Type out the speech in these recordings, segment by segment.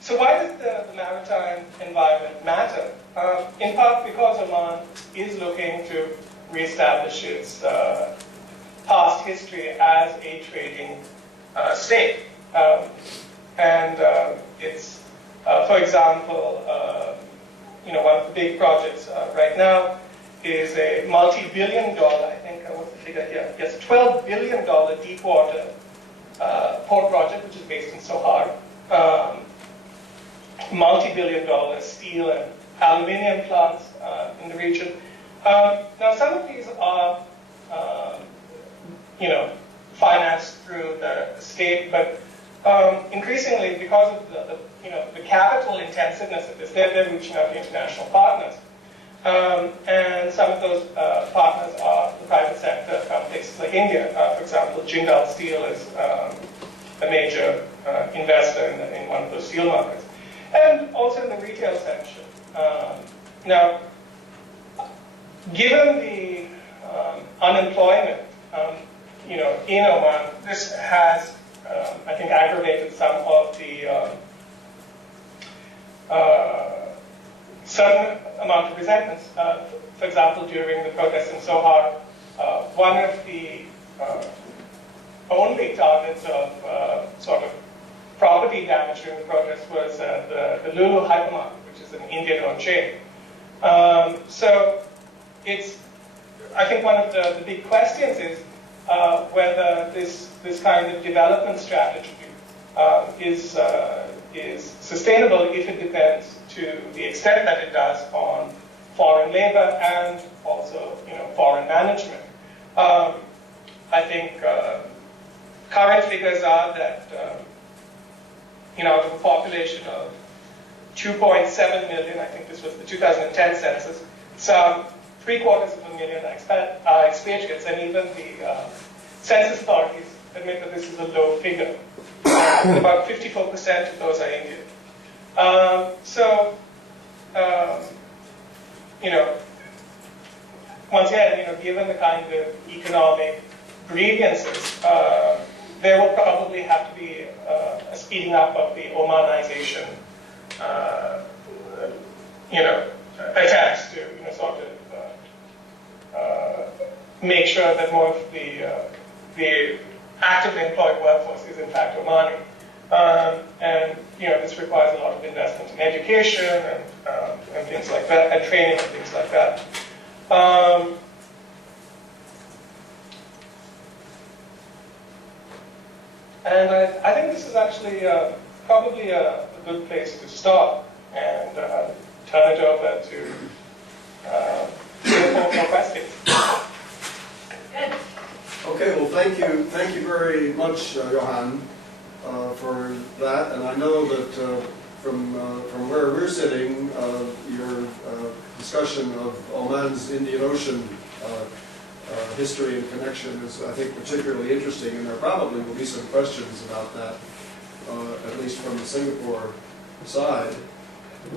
So why does the maritime environment matter? In part because Oman is looking to reestablish its past history as a trading state. It's, for example, one of the big projects right now is a multi-billion-dollar, I think, what's the figure here? Yes, $12 billion deepwater port project, which is based in Sohar. Multi-billion-dollar steel and aluminium plants in the region. Now, some of these are, financed through the state, but increasingly, because of the capital intensiveness of this, they're reaching out to international partners. And some of those partners are the private sector from places like India. For example, Jindal Steel is a major investor in one of those steel markets. And also in the retail section. Now, given the unemployment, in Oman, this has, I think, aggravated some of the certain amount of resentments. For example, during the protests in Sohar, one of the only targets of sort of property damage during the protest was the Lulu hypermarket, which is an Indian-owned chain. So it's, I think one of the big questions is whether this kind of development strategy is sustainable if it depends to the extent that it does on foreign labor and also foreign management. I think current figures are that out of a population of 2.7 million, I think this was the 2010 census, some 750,000 are expatriates, and even the census authorities admit that this is a low figure. About 54% of those are Indian. Once again, given the kind of economic grievances, there will probably have to be a speeding up of the Omanization, attempts to, sort of make sure that more of the actively employed workforce is in fact Omani. And this requires a lot of investment in education and things like that, and training and things like that. And I think this is actually probably a good place to stop and turn it over to more questions. Good. Okay, well, thank you very much, Johan, for that. And I know that from where we're sitting, your discussion of Oman's Indian Ocean history and connection is, I think, particularly interesting, and there probably will be some questions about that, at least from the Singapore side.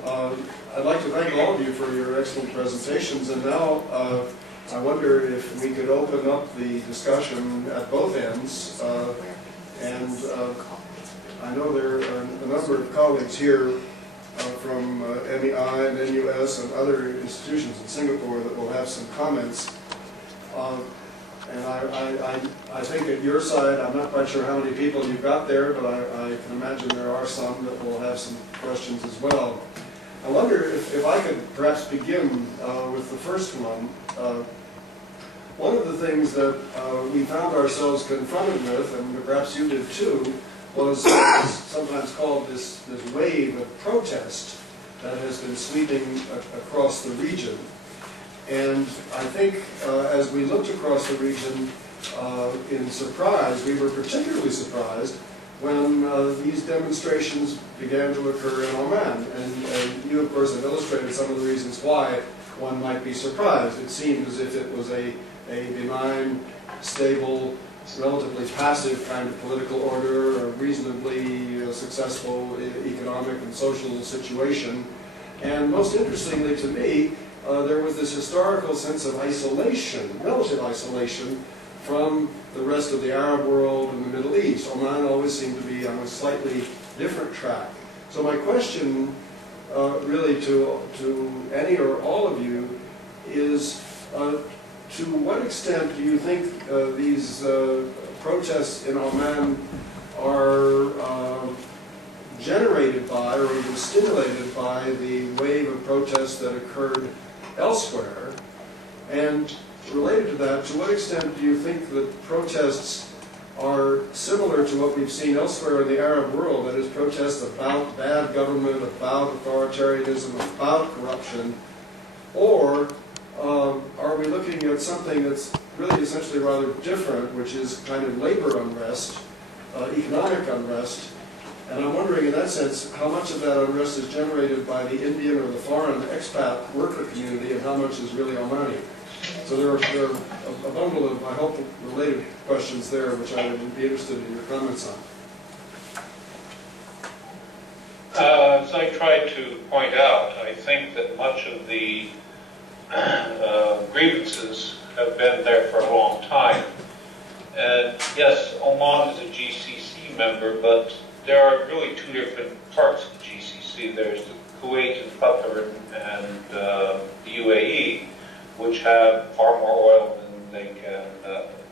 I'd like to thank all of you for your excellent presentations, and now I wonder if we could open up the discussion at both ends, and I know there are a number of colleagues here from MEI and NUS and other institutions in Singapore that will have some comments. And I think at your side, I'm not quite sure how many people you've got there, but I can imagine there are some that will have some questions as well. I wonder if I could perhaps begin with the first one. One of the things that we found ourselves confronted with, and perhaps you did too, was sometimes called this wave of protest that has been sweeping across the region. And I think as we looked across the region in surprise, we were particularly surprised when these demonstrations began to occur in Oman. And you, of course, have illustrated some of the reasons why one might be surprised. It seemed as if it was a benign, stable, relatively passive kind of political order, a reasonably successful economic and social situation. And most interestingly to me, there was this historical sense of isolation, relative isolation, from the rest of the Arab world and the Middle East. Oman always seemed to be on a slightly different track. So my question really to any or all of you is, to what extent do you think these protests in Oman are generated by or even stimulated by the wave of protests that occurred elsewhere? And related to that, to what extent do you think that protests are similar to what we've seen elsewhere in the Arab world, that is, protests about bad government, about authoritarianism, about corruption, or are we looking at something that's really essentially rather different, which is kind of labor unrest, economic unrest? And I'm wondering, in that sense, how much of that unrest is generated by the Indian or the foreign expat worker community, and how much is really Omani? So there are a bundle of, I hope, related questions there, which I would be interested in your comments on. As I tried to point out, I think that much of the grievances have been there for a long time. And yes, Oman is a GCC member, but there are really two different parts of the GCC. There's the Kuwait and Qatar and the UAE, which have far more oil than they can,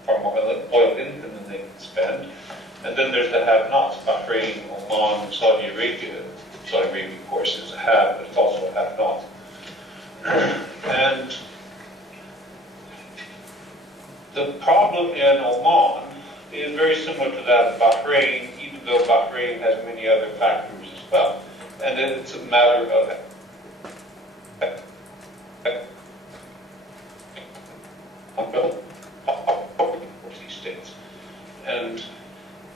far more oil income than they can spend. And then there's the have-nots, Bahrain, Oman, Saudi Arabia. Saudi Arabia, of course, is a have, but it's also a have-not. And the problem in Oman is very similar to that of Bahrain, even though Bahrain has many other factors as well. And then it's a matter of these states. And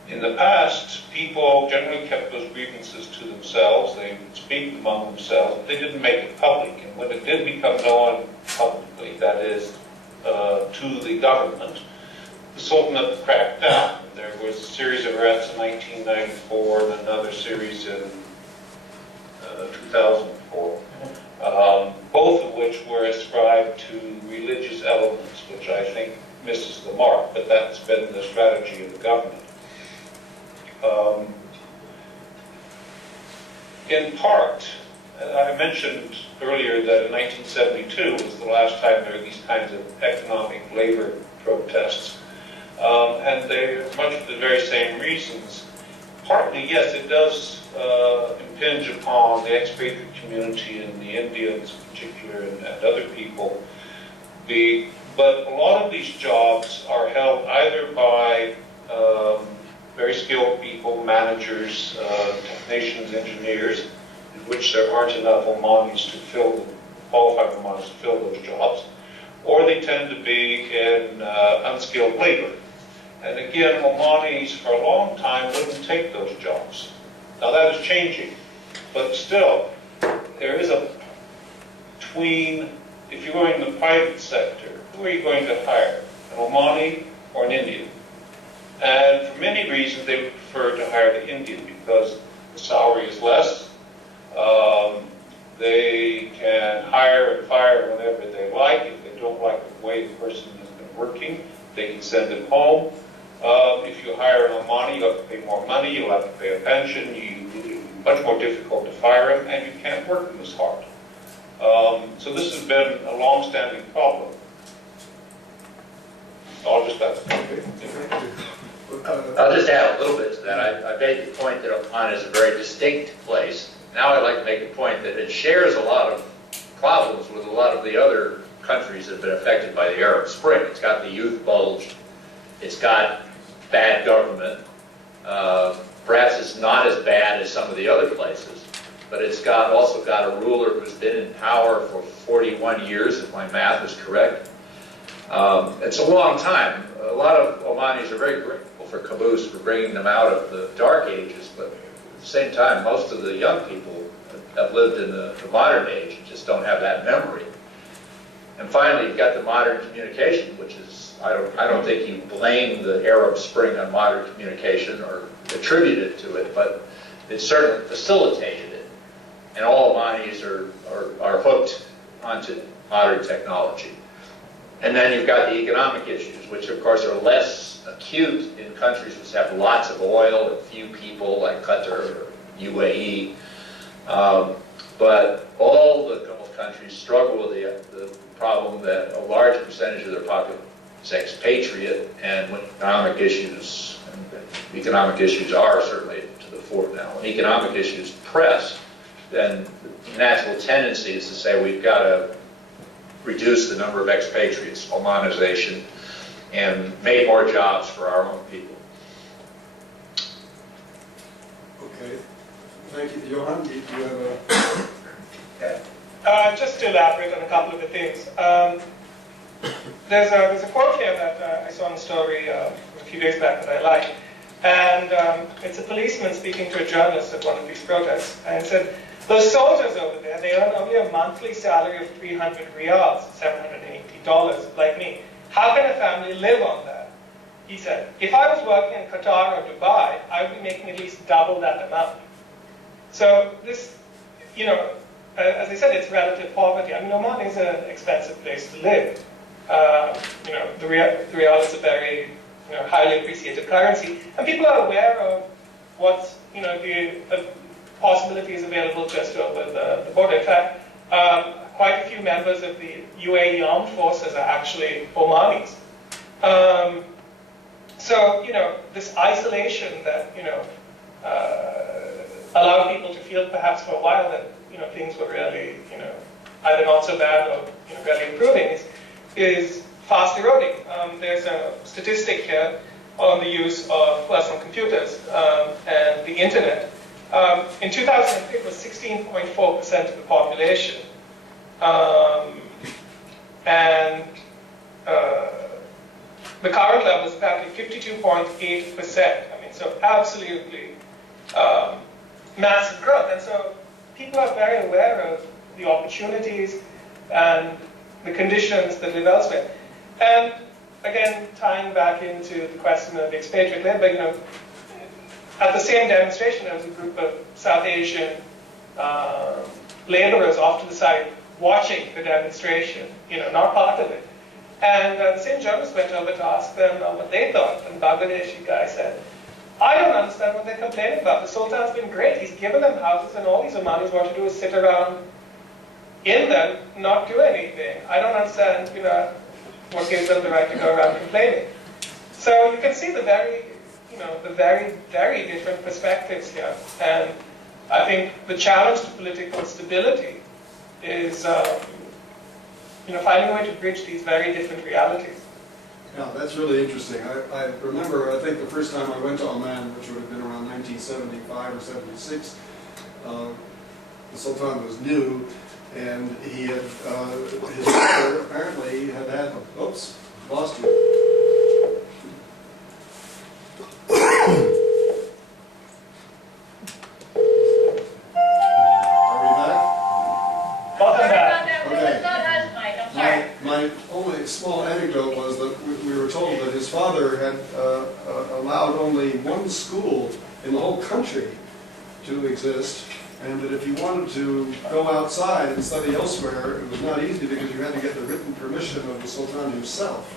in the past, people generally kept those grievances to themselves. They would speak among themselves, but they didn't make it public. And when it did become known publicly, that is, to the government, the Sultanate cracked down. There was a series of arrests in 1994 and another series in 2004, both of which were ascribed to religious elements, which I think misses the mark, but that's been the strategy of the government. In part, I mentioned earlier that in 1972 was the last time there were these kinds of economic labor protests. And they're much for the very same reasons. Partly, yes, it does impinge upon the expatriate community and the Indians in particular and other people. But a lot of these jobs are held either by very skilled people, managers, technicians, engineers, in which there aren't enough Omanis to fill, qualified Omanis to fill those jobs, or they tend to be in unskilled labor. And again, Omanis for a long time wouldn't take those jobs. Now that is changing, but still, there is a between, if you're going in the private sector, who are you going to hire? An Omani or an Indian? And for many reasons, they would prefer to hire the Indian because the salary is less. They can hire and fire whenever they like. If they don't like the way the person has been working, they can send them home. If you hire an Omani, you have to pay more money, you'll have to pay a pension, it's much more difficult to fire him, and you can't work him as hard. So this has been a long-standing problem. I'll just I'll just add a little bit to that. I made the point that Oman is a very distinct place. Now I'd like to make the point that it shares a lot of problems with a lot of the other countries that have been affected by the Arab Spring. It's got the youth bulge. It's got bad government. Perhaps it's not as bad as some of the other places, but it's also got a ruler who's been in power for 41 years, if my math is correct. It's a long time. A lot of Omanis are very grateful for Caboose for bringing them out of the dark ages, but at the same time, most of the young people have lived in the modern age and just don't have that memory. And finally, you've got the modern communication, which is, I don't think you blame the Arab Spring on modern communication or attribute it to it, but it certainly facilitated it. And all Omanis are hooked onto modern technology. And then you've got the economic issues. which of course are less acute in countries which have lots of oil and few people, like Qatar or UAE. But all the Gulf countries struggle with the problem that a large percentage of their population is expatriate, and when economic issues are certainly to the fore now. When economic issues press, then the natural tendency is to say we've got to reduce the number of expatriates, Omanization, and make more jobs for our own people. Okay. Thank you. Johan, do you have a... Just to elaborate on a couple of the things. There's a quote here that I saw in a story a few days back that I like. And it's a policeman speaking to a journalist at one of these protests. And he said, those soldiers over there, they earn only a monthly salary of 300 riyals, $780, like me. How can a family live on that? He said, if I was working in Qatar or Dubai, I would be making at least double that amount. So this, you know, as I said, it's relative poverty. I mean, Oman is an expensive place to live. You know, the riyal is a very, you know, highly appreciated currency, and people are aware of what's, you know, the possibilities available just over the border. In fact, quite a few members of the UAE armed forces are actually Omanis. So, you know, this isolation that, you know, allowed people to feel perhaps for a while that, you know, things were really, you know, either not so bad or, you know, really improving is fast eroding. There's a statistic here on the use of personal computers and the internet. In 2003, it was 16.4% of the population. And the current level is apparently 52.8%. I mean, so absolutely massive growth. And so people are very aware of the opportunities and the conditions that live elsewhere. And again, tying back into the question of expatriate labor, you know, at the same demonstration, there was a group of South Asian laborers off to the side watching the demonstration, you know, not part of it. And the same journalist went over to ask them what they thought. And the Bangladeshi guy said, I don't understand what they're complaining about. The Sultan's been great. He's given them houses, and all these Omanis want to do is sit around in them, not do anything. I don't understand, you know, what gives them the right to go around complaining. So you can see the very, you know, the very, very different perspectives here. And I think the challenge to political stability is, you know, finding a way to bridge these very different realities. Yeah, that's really interesting. I remember, I think the first time I went to Oman, which would have been around 1975 or 76, the Sultan was new, and he had, his father apparently had, oops, lost you. Are we back? Welcome back. It's not us, Mike, I'm sorry. My only small anecdote was that we were told that his father had allowed only one school in the whole country to exist, and that if you wanted to go outside and study elsewhere, it was not easy because you had to get the written permission of the Sultan himself.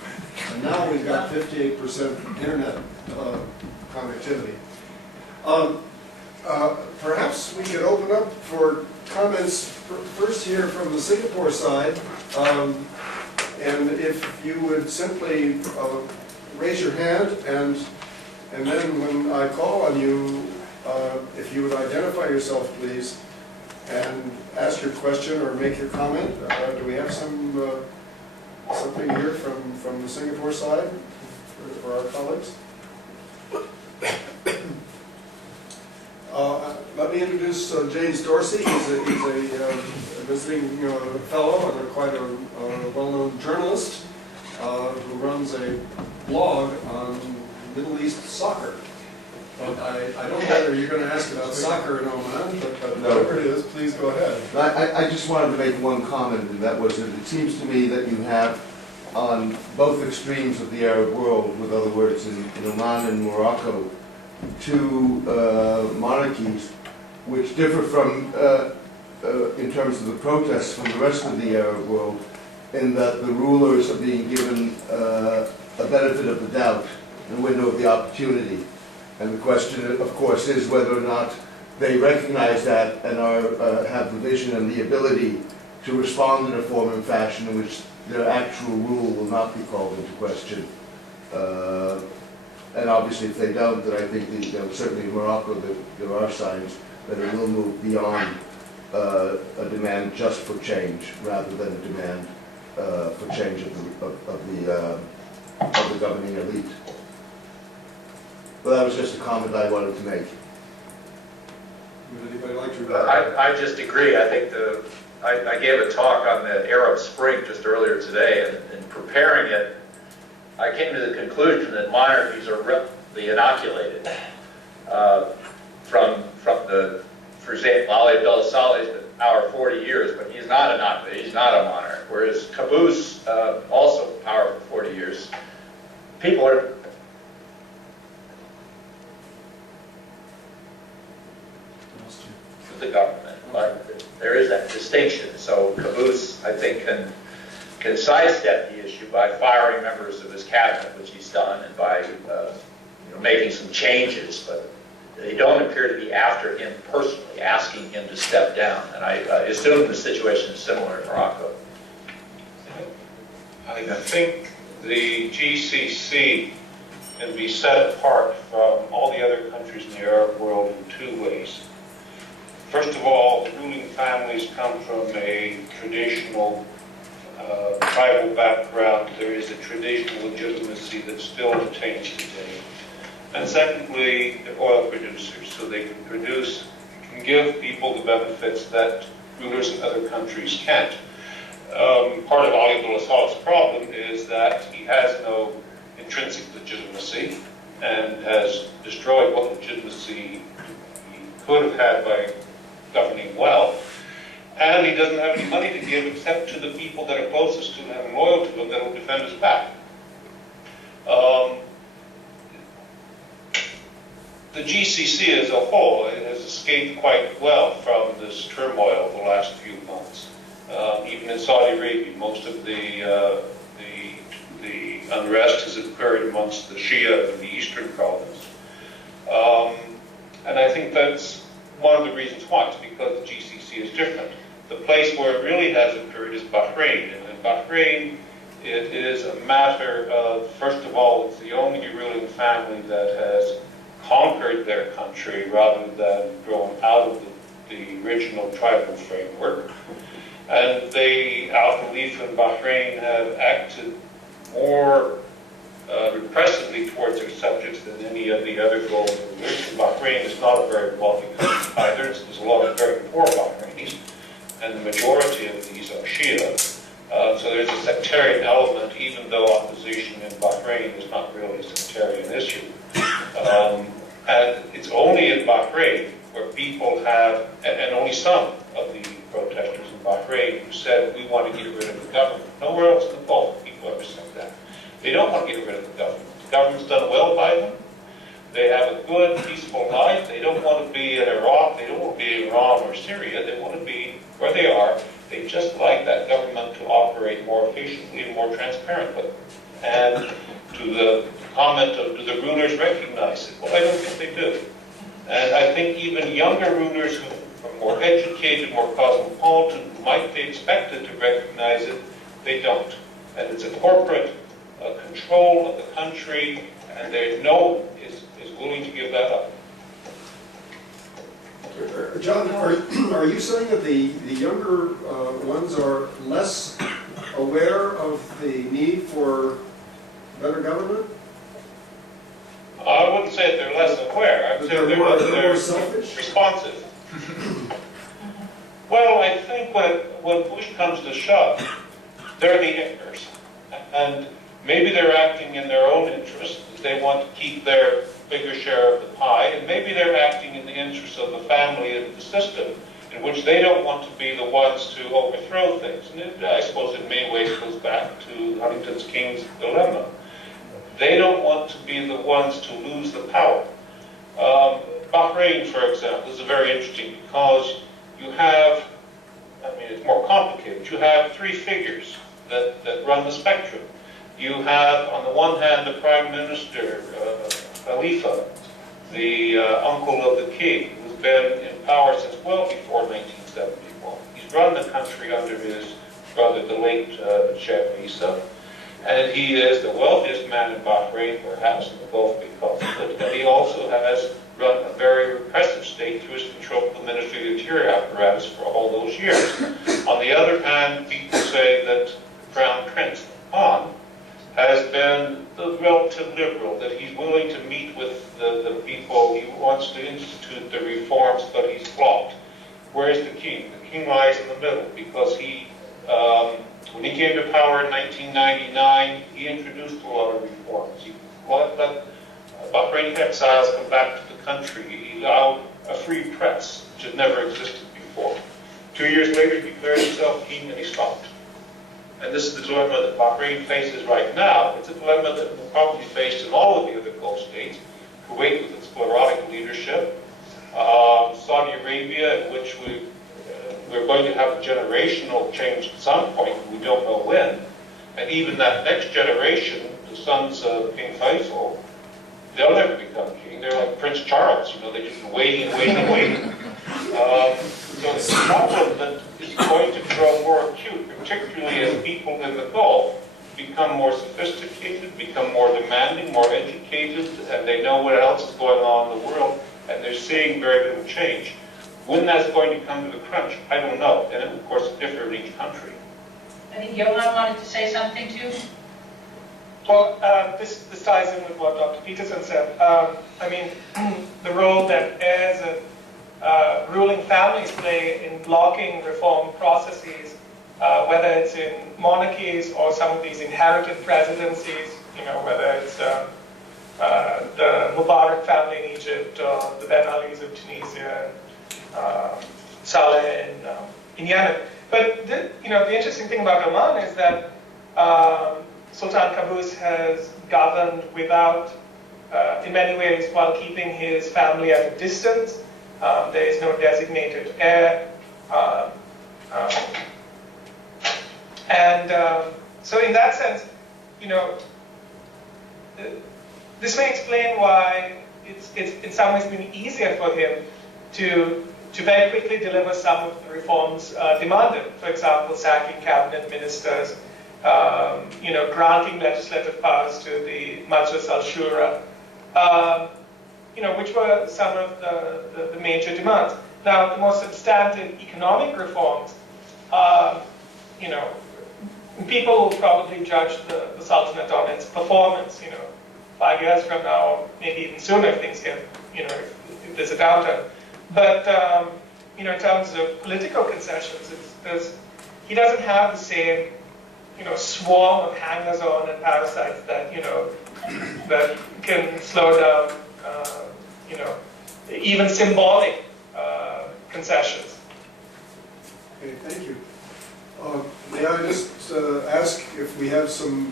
And now we've got 58% internet connectivity. Perhaps we could open up for comments first here from the Singapore side. And if you would simply raise your hand, and then when I call on you, if you would identify yourself, please, and ask your question or make your comment. Do we have something here from the Singapore side for our colleagues? Let me introduce James Dorsey. He's a visiting fellow and quite a well-known journalist who runs a blog on Middle East soccer. But I don't know whether you're going to ask about soccer in Oman, but whatever it is, please go ahead. I just wanted to make one comment, and that was that it seems to me that you have on both extremes of the Arab world, with other words, in Oman and Morocco, two monarchies which differ from, in terms of the protests from the rest of the Arab world, in that the rulers are being given a benefit of the doubt, a window of the opportunity. And the question, of course, is whether or not they recognize that and have the vision and the ability to respond in a form and fashion in which their actual rule will not be called into question. And obviously, if they don't, then I think that, certainly in Morocco, there are signs that it will move beyond a demand just for change, rather than a demand for change of the governing elite. Well, that was just a comment I wanted to make. Would anybody like to? I just agree. I think I gave a talk on the Arab Spring just earlier today, and in preparing it, I came to the conclusion that monarchies are rapidly inoculated from the, for example, Ali Abdullah Saleh's been power 40 years, but he's not inoculated. He's not a monarch. Whereas Qaboos, also power for 40 years, people are. The government, but there is that distinction. So Qaboos, I think, can sidestep the issue by firing members of his cabinet, which he's done, and by making some changes, but they don't appear to be after him personally, asking him to step down. And I assume the situation is similar in Morocco. I think the GCC can be set apart from all the other countries in the Arab world in two ways. First of all, the ruling families come from a traditional tribal background. There is a traditional legitimacy that still retains today. And secondly, they're oil producers, so they can give people the benefits that rulers in other countries can't. Part of Ali Abdullah Saleh's problem is that he has no intrinsic legitimacy and has destroyed what legitimacy he could have had by governing well, and he doesn't have any money to give except to the people that are closest to him and loyal to him that will defend his back. The GCC as a whole has escaped quite well from this turmoil the last few months. Even in Saudi Arabia, most of the unrest has occurred amongst the Shia in the eastern province. And I think that's one of the reasons why. It's because the GCC is different. The place where it really has occurred is Bahrain. And in Bahrain, it is a matter of, first of all, it's the only ruling family that has conquered their country rather than grown out of the original tribal framework. And they, Al Khalifa in Bahrain, have acted more repressively towards their subjects than any of the other global rulers. Bahrain is not a very wealthy country either. There's a lot of very poor Bahrainis, and the majority of these are Shia. So there's a sectarian element, even though opposition in Bahrain is not really a sectarian issue. And it's only in Bahrain where people have, and only some of the protesters in Bahrain who said, we want to get rid of the government. Nowhere else in the Gulf people ever said that. They don't want to get rid of the government. The government's done well by them. They have a good, peaceful life. They don't want to be in Iraq. They don't want to be in Iran or Syria. They want to be where they are. They just like that government to operate more efficiently and more transparently. And to the comment of, do the rulers recognize it? Well, I don't think they do. And I think even younger rulers who are more educated, more cosmopolitan, who might be expected to recognize it, they don't. And it's a corporate control of the country, and no one is willing to give that up. John, are you saying that the younger ones are less aware of the need for better government? I wouldn't say that they're less aware. I'd say they're more selfish? Responsive. Well, I think when push comes to shove, they're the victors. And maybe they're acting in their own interest. They want to keep their bigger share of the pie, and maybe they're acting in the interest of the family and the system, in which they don't want to be the ones to overthrow things. And it, I suppose in many ways goes back to Huntington's King's dilemma. They don't want to be the ones to lose the power. Bahrain, for example, is very interesting because you have, I mean, it's more complicated. You have three figures that run the spectrum. You have, on the one hand, the Prime Minister, Khalifa, the uncle of the king, who's been in power since well before 1971. He's run the country under his brother, the late Sheikh Isa, and he is the wealthiest man in Bahrain, perhaps, in the Gulf conflict, and he also has run a very repressive state through his control of the Ministry of the Interior apparatus for all those years. On the other hand, people say that Crown Prince Oman has been the relative liberal, that he's willing to meet with the people, he wants to institute the reforms, but he's flopped. Where's the king? The king lies in the middle, because he, when he came to power in 1999, he introduced a lot of reforms. He let Bahraini exiles come back to the country. He allowed a free press, which had never existed before. 2 years later, he declared himself king and he stopped. And this is the dilemma that Bahrain faces right now. It's a dilemma that will probably be faced in all of the other Gulf states. Kuwait with its sclerotic leadership. Saudi Arabia, in which we're going to have a generational change at some point, we don't know when. And even that next generation, the sons of King Faisal, they'll never become king. They're like Prince Charles, they've just been waiting and waiting and waiting. So it's a problem that is going to grow more acute, particularly as people in the Gulf become more sophisticated, become more demanding, more educated, and they know what else is going on in the world, and they're seeing very little change. When that's going to come to the crunch, I don't know. And it, of course, differs in each country. I think Johan wanted to say something too. Well, this ties in with what Dr. Peterson said. I mean, the role that heirs and ruling families play in blocking reform processes, whether it's in monarchies or some of these inherited presidencies, whether it's the Mubarak family in Egypt or the Ben Alis of Tunisia, Saleh in Yemen. But the interesting thing about Oman is that Sultan Qaboos has governed without, in many ways, while keeping his family at a distance. There is no designated heir. So in that sense, this may explain why it's in some ways been easier for him to very quickly deliver some of the reforms demanded. For example, sacking cabinet ministers, granting legislative powers to the Majlis al-Shura, which were some of the major demands. Now, the more substantive economic reforms, people will probably judge the Sultanate on its performance, 5 years from now, maybe even sooner if things get, if there's a downturn. But, in terms of political concessions, he doesn't have the same, swarm of hangers-on and parasites that, that can slow down, even symbolic concessions. Okay, thank you. May I just ask if we have some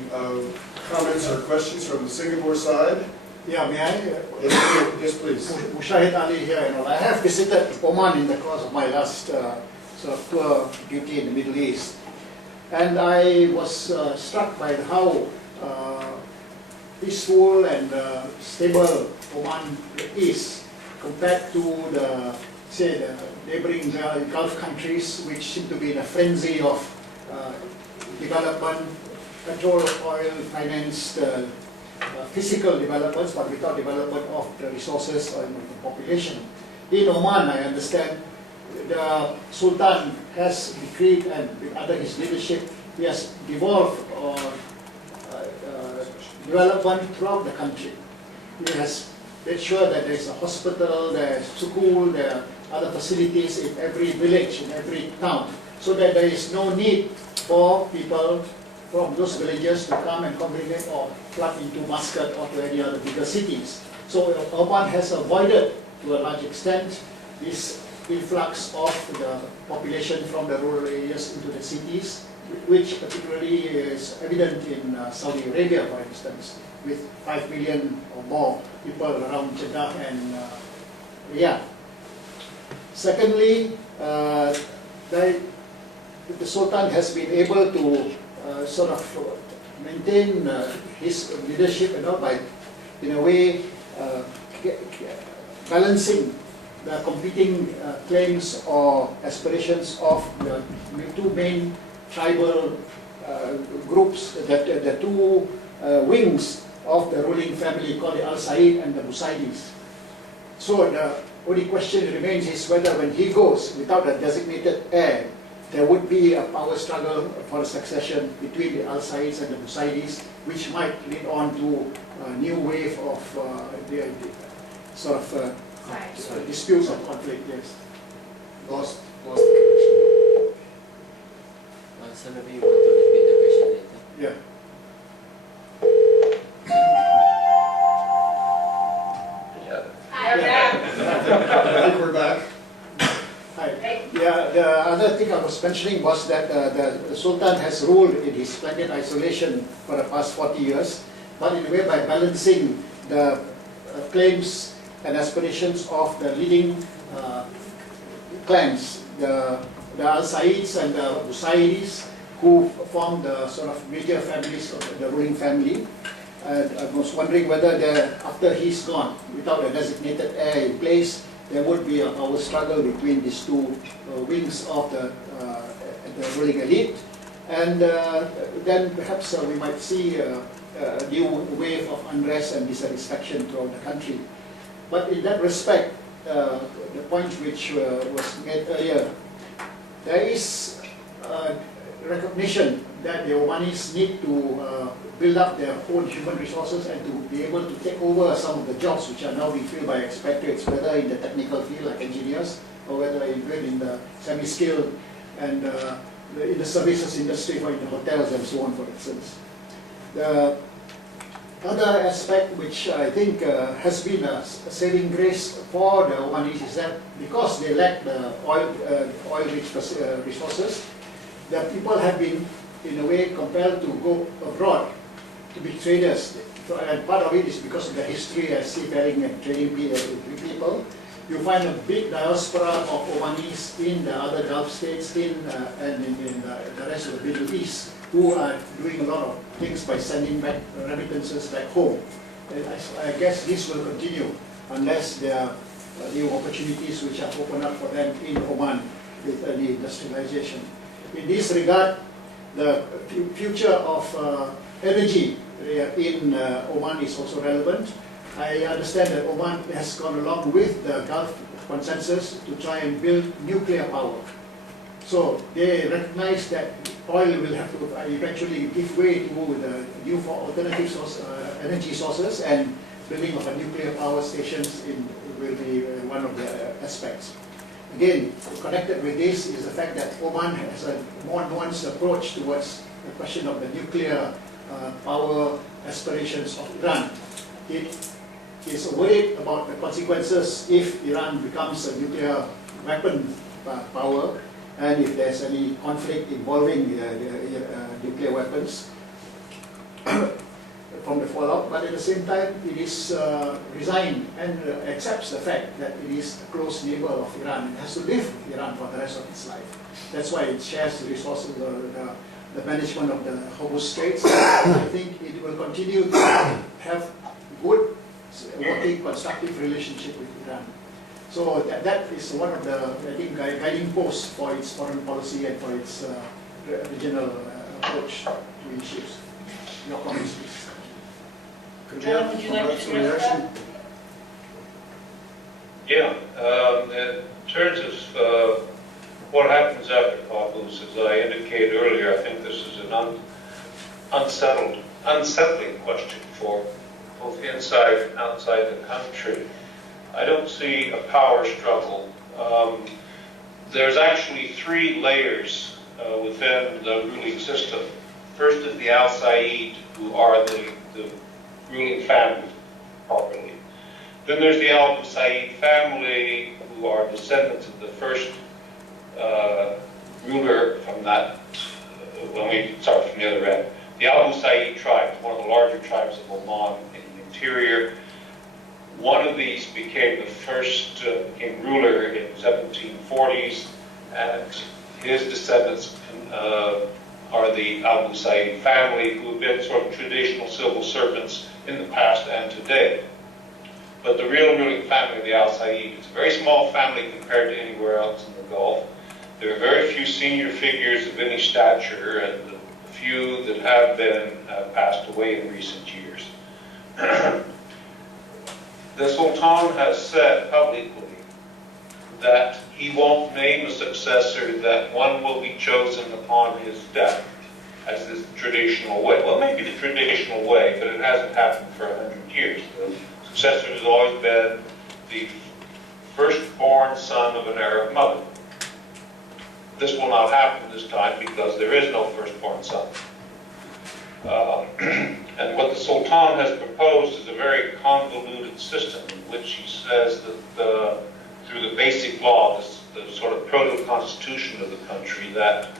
comments or questions from the Singapore side? Yeah, may I? Yes, please. Mushahid Ali here. I have visited Oman in the course of my last sort of tour duty in the Middle East, and I was struck by how peaceful and stable Oman is compared to the neighboring Gulf countries, which seem to be in a frenzy of development, petrol, oil, financed physical developments, but without development of the resources and the population. In Oman, I understand, the Sultan has decreed, and under his leadership, he has devolved development throughout the country. He has made sure that there is a hospital, there is school, there are other facilities in every village, in every town, so that there is no need for people from those villages to come and congregate or flood into Muscat or to any other bigger cities. So Oman has avoided, to a large extent, this influx of the population from the rural areas into the cities, which particularly is evident in Saudi Arabia, for instance, with 5 million or more people around Jeddah and Riyadh. Secondly, the Sultan has been able to sort of maintain his leadership and all by, in a way, balancing the competing claims or aspirations of the two main tribal groups, the two wings of the ruling family called the Al Said and the Busaidis. So the only question remains is whether when he goes without a designated heir, there would be a power struggle for a succession between the Al Saids and the Busaidis, which might lead on to a new wave of disputes or conflict. Yes. Lost the connection. So maybe you want to repeat the question later. Yeah. I think we're back. Hi. Yeah, the other thing I was mentioning was that the Sultan has ruled in his splendid isolation for the past 40 years, but in a way by balancing the claims and aspirations of the leading clans, the Al Saids and the Busaidis, who form the sort of major families of the ruling family. I was wondering whether after he's gone, without a designated heir in place, there would be a power struggle between these two wings of the ruling elite, and then perhaps we might see a new wave of unrest and dissatisfaction throughout the country. But in that respect, the point which was made earlier, there is recognition that the Omanis need to build up their own human resources and to be able to take over some of the jobs which are now being filled by expatriates, whether in the technical field like engineers or whether even in the semi-skilled and in the services industry or in the hotels and so on, for instance. The other aspect which I think has been a saving grace for the Omanis is that because they lack the oil-rich resources, the people have been, in a way, compelled to go abroad to be traders. And part of it is because of the history as seafaring and trading people. You find a big diaspora of Omanis in the other Gulf states and in the rest of the Middle East, who are doing a lot of things by sending back remittances back home. And I guess this will continue unless there are new opportunities which are opened up for them in Oman with early industrialization. In this regard, the future of energy in Oman is also relevant. I understand that Oman has gone along with the Gulf consensus to try and build nuclear power. So they recognize that oil will have to eventually give way to the new alternative energy sources, and building of a nuclear power stations will be one of the aspects. Again, connected with this is the fact that Oman has a more nuanced approach towards the question of the nuclear power aspirations of Iran. It is worried about the consequences if Iran becomes a nuclear weapon power, and if there's any conflict involving nuclear weapons from the fallout. But at the same time, it is resigned and accepts the fact that it is a close neighbor of Iran and has to live with Iran for the rest of its life. That's why it shares the resources, the management of the Hormuz Straits. I think it will continue to have good, working, constructive relationship with Iran. So that is one of the, I think, guiding posts for its foreign policy and for its regional approach to issues. Your comments, please. John, would you like to address that? Yeah, in terms of what happens after Qaboos, as I indicated earlier, I think this is an unsettling question for both inside and outside the country. I don't see a power struggle. There's actually three layers within the ruling system. First is the Al Said, who are the ruling family properly. Then there's the Al Busaid family, who are descendants of the first ruler from that, from the other end. The Al Busaid tribe, one of the larger tribes of Oman in the interior. One of these became the first became ruler in the 1740s, and his descendants are the Abu Said family, who have been sort of traditional civil servants in the past and today. But the real ruling family of the Al Said is a very small family compared to anywhere else in the Gulf. There are very few senior figures of any stature, and the few that have been passed away in recent years. The Sultan has said publicly that he won't name a successor, that one will be chosen upon his death, as is the traditional way. Well, maybe the traditional way, but it hasn't happened for 100 years. The successor has always been the firstborn son of an Arab mother. This will not happen this time because there is no firstborn son. And what the Sultan has proposed is a very convoluted system in which he says that through the basic law, the sort of proto-constitution of the country, that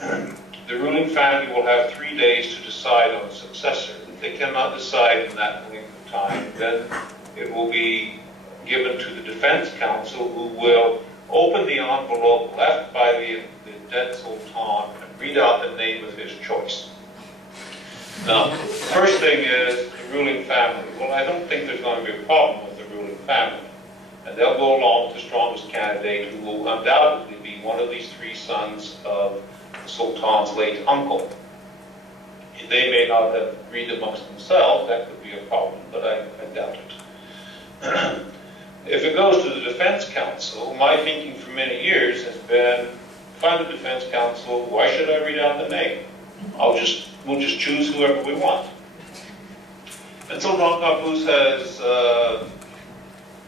the ruling family will have 3 days to decide on a successor. If they cannot decide in that length of time, then it will be given to the Defense Council, who will open the envelope left by the dead Sultan and read out the name of his choice. Now, first thing is the ruling family. Well, I don't think there's going to be a problem with the ruling family. And they'll go along with the strongest candidate, who will undoubtedly be one of these 3 sons of the Sultan's late uncle. They may not have agreed amongst themselves, that could be a problem, but I doubt it. If it goes to the Defense Council, my thinking for many years has been, if I'm the Defense Council, why should I read out the name? We'll just choose whoever we want. And Sultan Qaboos has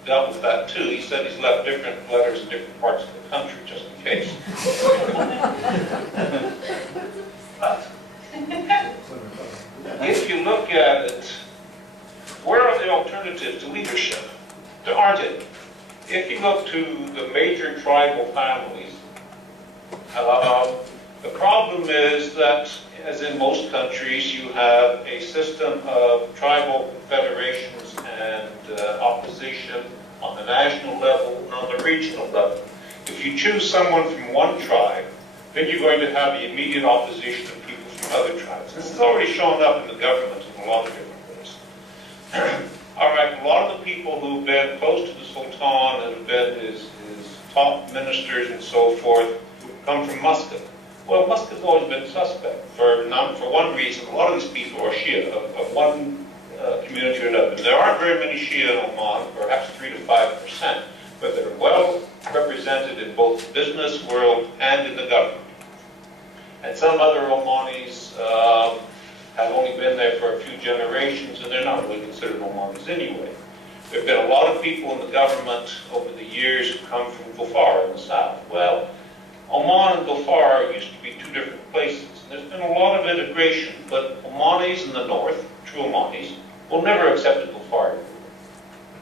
dealt with that too. He said he's left different letters in different parts of the country, just in case. But if you look at it, where are the alternatives to leadership? There aren't any. If you look to the major tribal families, the problem is that, as in most countries, you have a system of tribal confederations and opposition on the national level and on the regional level. If you choose someone from one tribe, then you're going to have the immediate opposition of people from other tribes. This has already shown up in the government in a lot of different ways. All right, a lot of the people who've been close to the Sultan and have been his top ministers and so forth come from Muscat. Well, Muscat's always been suspect for one reason. A lot of these people are Shia of one community or another. There aren't very many Shia in Oman, perhaps 3 to 5%, but they're well represented in both the business world and in the government. And some other Omanis have only been there for a few generations, and they're not really considered Omanis anyway. There have been a lot of people in the government over the years who come from Dhofar in the south. Well, Oman and Dhofar used to be 2 different places. And there's been a lot of integration, but Omanis in the north, true Omanis, will never accept a Dhofari ruler.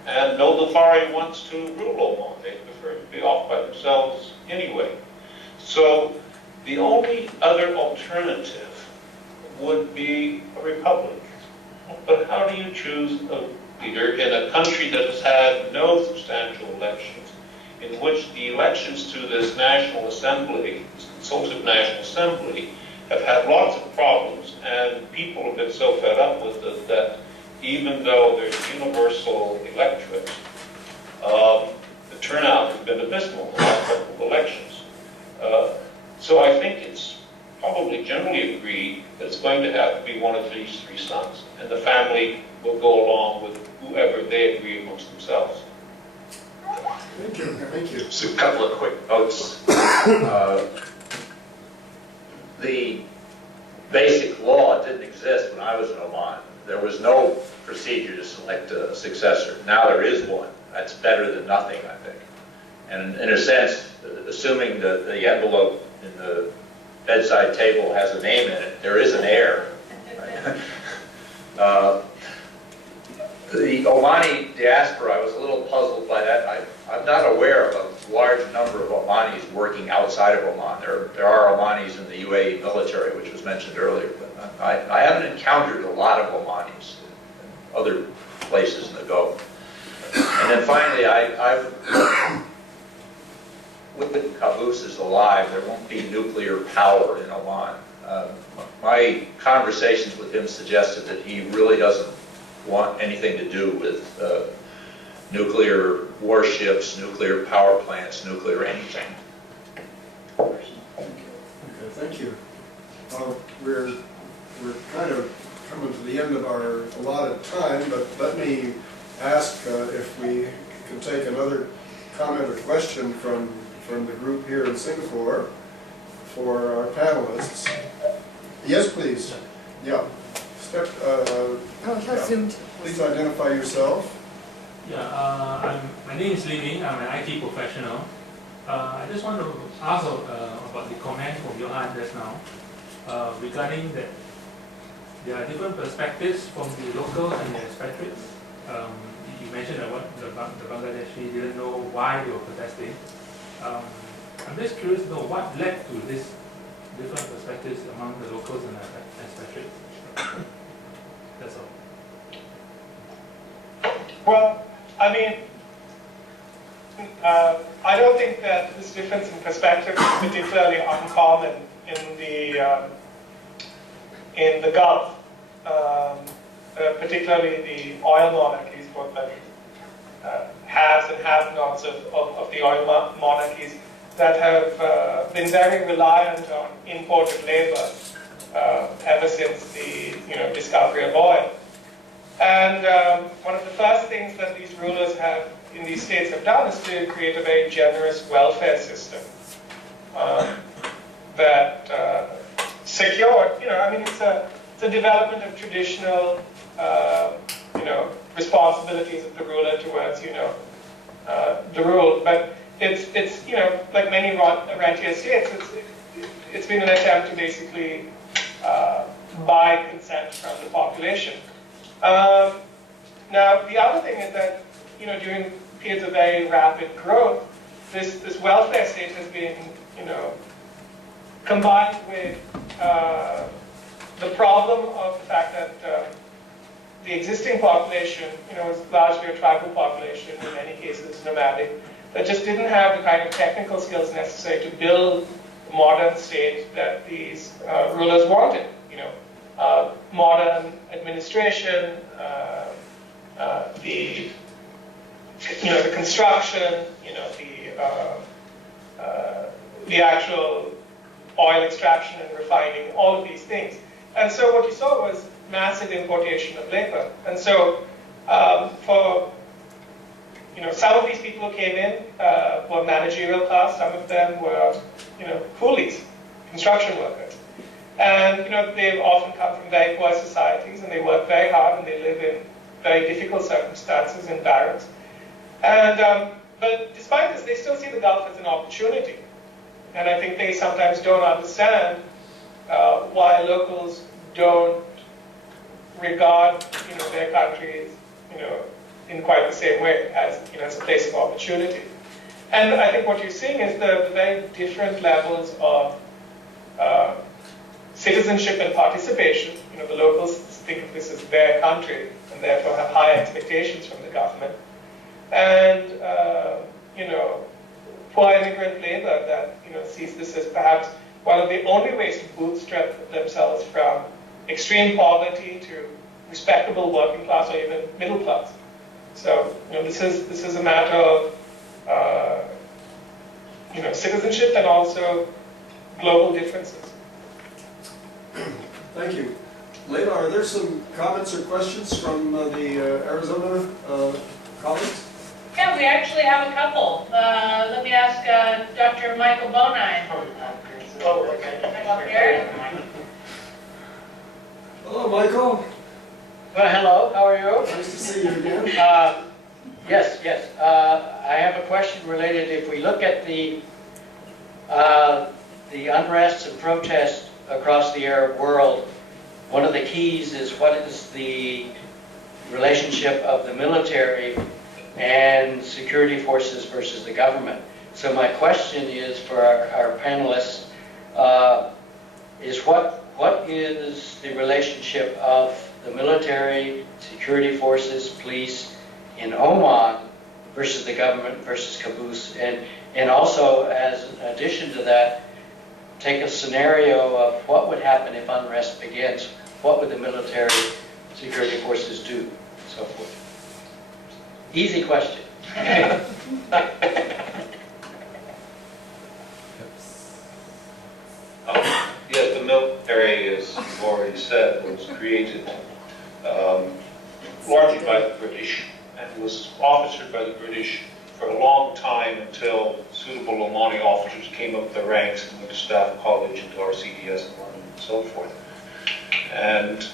And no Dhofari wants to rule Oman. They prefer to be off by themselves anyway. So the only other alternative would be a republic. But how do you choose a leader in a country that has had no substantial elections, in which the elections to this National Assembly, this Consultative National Assembly, have had lots of problems, and people have been so fed up with it that even though there's universal electorate, the turnout has been abysmal in the last couple of elections. So I think it's probably generally agreed that it's going to have to be one of these 3 sons, and the family will go along with whoever they agree amongst themselves. Thank you. Thank you. Just a couple of quick notes. The basic law didn't exist when I was in Oman. There was no procedure to select a successor. Now there is one. That's better than nothing, I think. And in a sense, assuming the envelope in the bedside table has a name in it, there is an heir. Right? The Omani diaspora, I was a little puzzled by that. I'm not aware of a large number of Omanis working outside of Oman. There are Omanis in the UAE military, which was mentioned earlier, but I haven't encountered a lot of Omanis in other places in the Gulf. And then finally, when Qaboos is alive, there won't be nuclear power in Oman. My conversations with him suggested that he really doesn't want anything to do with nuclear warships, nuclear power plants, nuclear anything. Okay, thank you. We're kind of coming to the end of our allotted time, but let me ask if we can take another comment or question from the group here in Singapore for our panelists. Yes, please. Yeah. Please identify yourself. Yeah, my name is Li Ming. I'm an IT professional. I just want to ask about the comment from Johan just now regarding that there are different perspectives from the locals and the expatriates. You mentioned that the Bangladeshi didn't know why they were protesting. I'm just curious to know what led to this different perspectives among the locals and the expatriates. That's all. Well, I mean, I don't think that this difference in perspective is particularly uncommon in the Gulf, particularly the oil monarchies, both the haves and have-nots of the oil monarchies that have been very reliant on imported labor ever since the discovery of oil. And one of the first things that these rulers in these states have done is to create a very generous welfare system that secured, it's a development of traditional, responsibilities of the ruler towards, the rule. But it's like many rentier states, it's been an attempt to basically buy consent from the population. Now, the other thing is that, during periods of very rapid growth, this welfare state has been, combined with the problem of the fact that the existing population, was largely a tribal population, in many cases nomadic, that just didn't have the kind of technical skills necessary to build the modern state that these rulers wanted. Modern administration, the construction, the actual oil extraction and refining, all of these things. And so what you saw was massive importation of labor. And so for some of these people who came in were managerial class, some of them were coolies, construction workers. And they've often come from very poor societies, and they work very hard, and they live in very difficult circumstances in barracks. And but despite this, they still see the Gulf as an opportunity. And I think they sometimes don't understand why locals don't regard their countries in quite the same way as as a place of opportunity. And I think what you're seeing is the very different levels of citizenship and participation. The locals think of this as their country and therefore have high expectations from the government. And poor immigrant labor that sees this as perhaps one of the only ways to bootstrap themselves from extreme poverty to respectable working class or even middle class. So this is a matter of citizenship and also global differences. Thank you. Leila, are there some comments or questions from the Arizona colleagues? Yeah, we actually have a couple. Let me ask Dr. Michael Bonine. Come up here. Hello, Michael. Well, hello. How are you? Nice to see you again. Yes. I have a question related. If we look at the unrest and protests across the Arab world, one of the keys is what is the relationship of the military and security forces versus the government. So my question is for our panelists, is what is the relationship of the military, security forces, police in Oman versus the government versus caboose, and also as an addition to that, take a scenario of what would happen if unrest begins, what would the military security forces do, and so forth. Easy question. Yes, the military, as you've already said, was created largely by the British and was officered by the British for a long time until suitable Omani officers came up the ranks and went to Staff College and to RCDS in London and so forth. And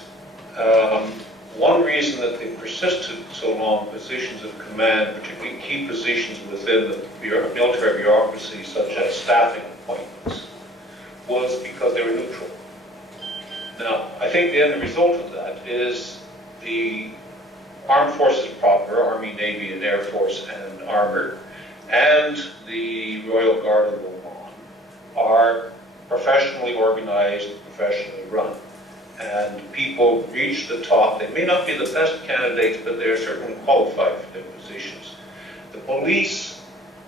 one reason that they persisted so long in positions of command, particularly key positions within the military bureaucracy, such as staffing appointments, was because they were neutral. Now, I think the end result of that is the armed forces proper, Army, Navy, and Air Force and Armor, and the Royal Guard of Oman are professionally organized, professionally run. And people reach the top. They may not be the best candidates, but they're certainly qualified for their positions. The police,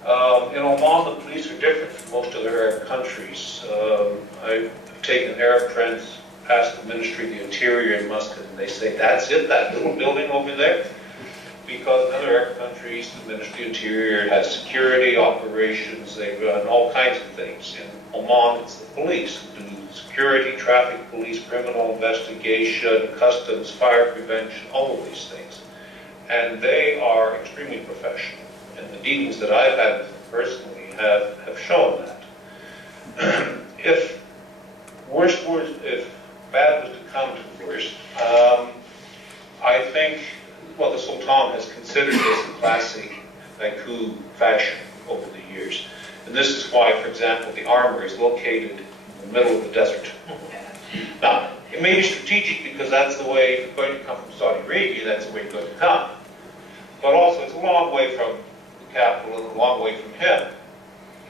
in Oman, the police are different from most other Arab countries. I've taken airprints past the Ministry of the Interior in Muscat, and they say, that's it, that little building over there? Because in other Arab countries, the Ministry of the Interior has security operations, they run all kinds of things. In Oman, it's the police who do security, traffic police, criminal investigation, customs, fire prevention, all of these things. And they are extremely professional. And the dealings that I've had with them personally have shown that. If bad was to come to worst, I think, well, the Sultan has considered this in classic Baku fashion over the years. And this is why, for example, the armor is located in the middle of the desert. Now, it may be strategic because that's the way, if you're going to come from Saudi Arabia, that's the way you're going to come. But also, it's a long way from the capital and a long way from him.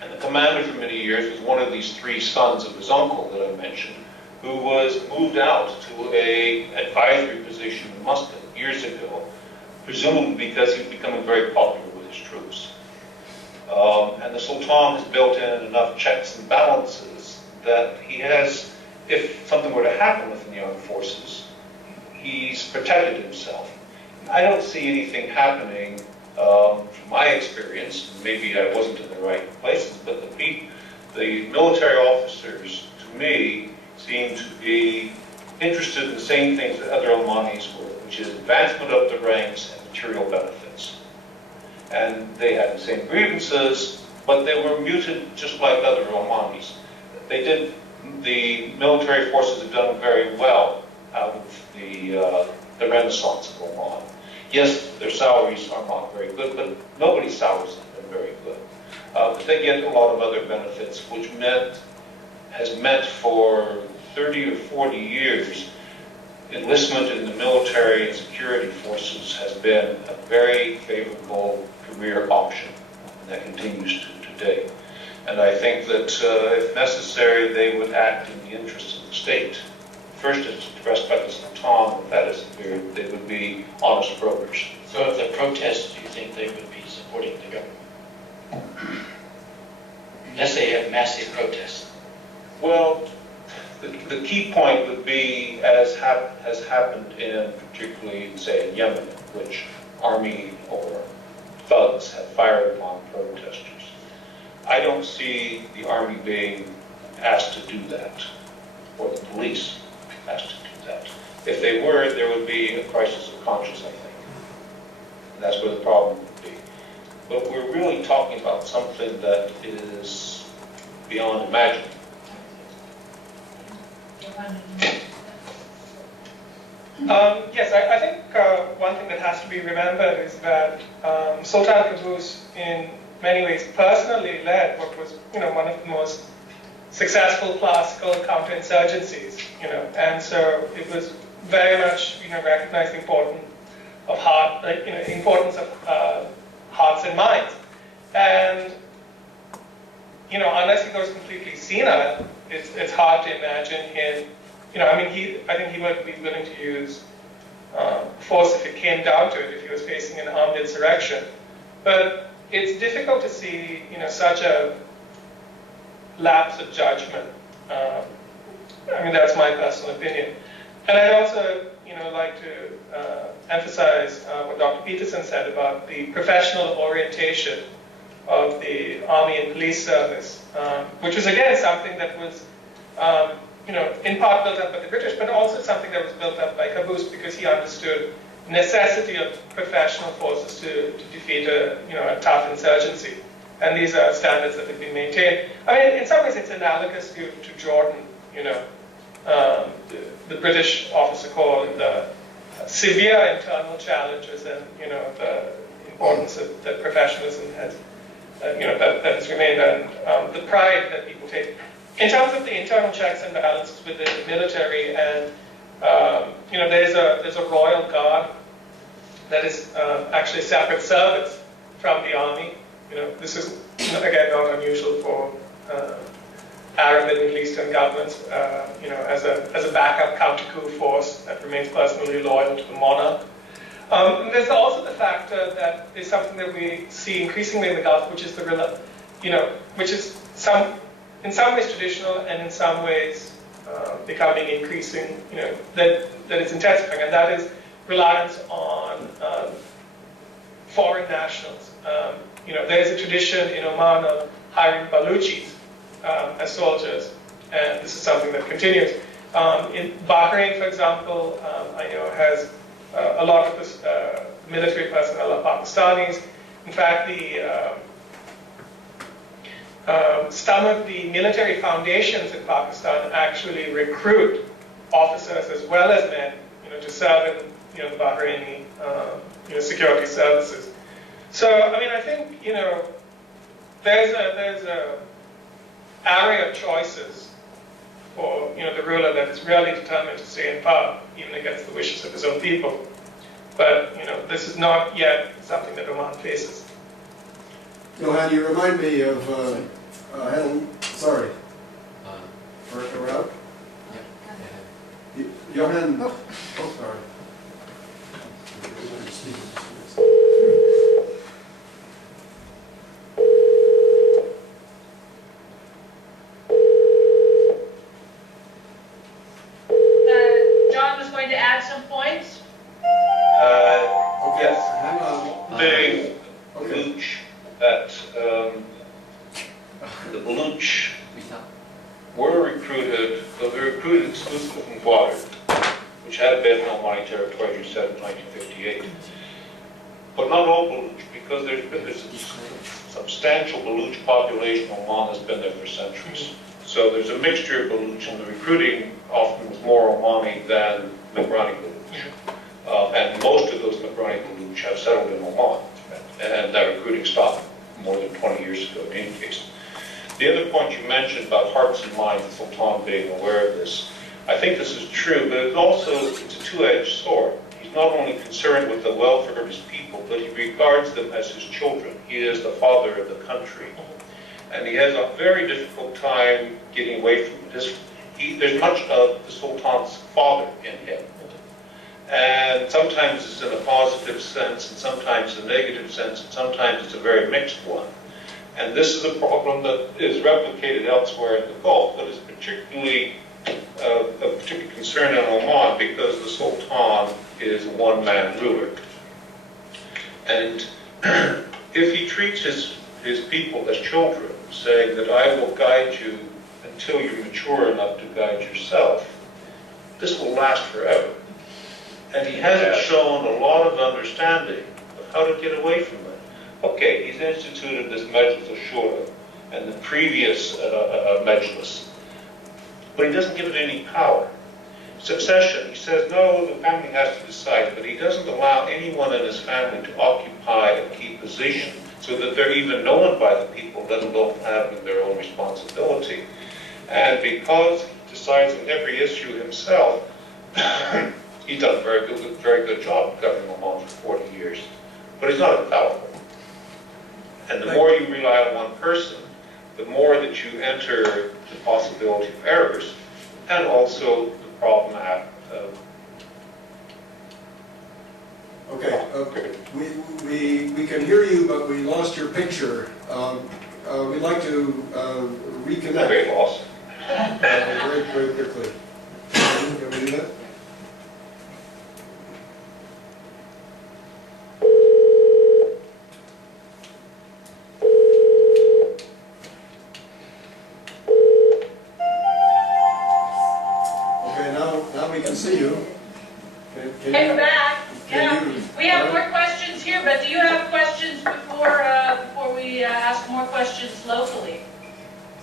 And the commander for many years was one of these three sons of his uncle that I mentioned, who was moved out to an advisory position in Muscat years ago, presumably because he was becoming very popular with his troops. And the Sultan has built in enough checks and balances that he has, if something were to happen within the armed forces, he's protected himself. I don't see anything happening, from my experience, maybe I wasn't in the right places, but the military officers, to me, seem to be interested in the same things that other Omanis were, which is advancement up the ranks and material benefits. And they had the same grievances, but they were muted just like other Omanis. The military forces have done very well out of the Renaissance of Oman. Yes, their salaries are not very good, but nobody's salaries have been very good. But they get a lot of other benefits, which has meant for 30 or 40 years, enlistment in the military and security forces has been a very favorable career option, and that continues to today. And I think that if necessary, they would act in the interests of the state. First, as expressed by the Sultan, that is, they would be honest brokers. So if they protest, do you think they would be supporting the government? Unless they have massive protests. Well, the key point would be, as has happened in particularly, say, in Yemen, in which army or thugs have fired upon protesters. I don't see the army being asked to do that, or the police asked to do that. If they were, there would be a crisis of conscience, I think. And that's where the problem would be. But we're really talking about something that is beyond imagining. Yes, I think one thing that has to be remembered is that Sultan Qaboos, in many ways, personally led what was, one of the most successful classical counterinsurgencies, and so it was very much, recognized the importance of hearts and minds, and unless he goes completely senile, it's hard to imagine him. I think he would be willing to use force if it came down to it, if he was facing an armed insurrection. But it's difficult to see, such a lapse of judgment I mean, that's my personal opinion. And I'd also, like to emphasize what Dr. Peterson said about the professional orientation of the Army and Police Service, which was again something that was, in part built up by the British, but also something that was built up by Caboose because he understood the necessity of professional forces to defeat a tough insurgency. And these are standards that have been maintained. I mean, in some ways, it's analogous to Jordan. The British officer called severe internal challenges, and the importance that professionalism has, that has remained, and the pride that people take. In terms of the internal checks and balances within the military, and there's a royal guard that is actually a separate service from the army. This is again not unusual for Arab and Middle Eastern governments, as a backup counter-coup force that remains personally loyal to the monarch. There's also the factor that is something that we see increasingly in the Gulf, which is which is in some ways traditional, and in some ways becoming increasing. That it's intensifying, and that is reliance on foreign nationals. There's a tradition in Oman of hiring Baluchis as soldiers, and this is something that continues. In Bahrain, for example, I know has a lot of this, military personnel are Pakistanis. In fact, some of the military foundations in Pakistan actually recruit officers as well as men, to serve in the Bahraini security services. So, I mean, I think there's a array of choices for the ruler that is really determined to stay in power, even against the wishes of his own people. But this is not yet something that Oman faces. Johan, you remind me of Helen. Sorry. We're out. Johan. Oh, sorry. John was going to add some points. Yes. Hang on. The Baluch the Baluch were recruited, they were recruited exclusively from Gwadar, which had been Omani territory, as you said, in 1958. But not all Baluch, because there's a substantial Baluch population in Oman that's been there for centuries. So there's a mixture of Baluch, and the recruiting often was more Omani than Makrani Baluch. And most of those Makrani Baluch have settled in Oman, and that recruiting stopped more than 20 years ago in any case. The other point you mentioned about hearts and minds, the Sultan being aware of this, I think this is true, but it's a two-edged sword. He's not only concerned with the welfare of his people, but he regards them as his children. He is the father of the country. And he has a very difficult time getting away from it. There's much of the Sultan's father in him. And sometimes it's in a positive sense, and sometimes a negative sense, and sometimes it's a very mixed one. And this is a problem that is replicated elsewhere in the Gulf, but is particularly of particular concern in Oman because the Sultan is a one-man ruler. And if he treats his people as children, saying that I will guide you until you're mature enough to guide yourself, this will last forever. And he hasn't shown a lot of understanding of how to get away from it. Okay, he's instituted this Majlis al-Shura and the previous Majlis, but he doesn't give it any power. Succession, he says, no, the family has to decide, but he doesn't allow anyone in his family to occupy a key position so that they're even known by the people, let alone having their own responsibility. And because he decides on every issue himself, he's done a very good job of governing Oman for 40 years. But he's not infallible. And the more you rely on one person, the more that you enter the possibility of errors, and also the problem of... Okay, we can hear you, but we lost your picture. We'd like to reconnect. Very lost. Very, very quickly. Can we do that? Okay, now we can see you. Hey, we're back. Yeah, can you- we have more questions here, but do you have questions before we ask more questions locally?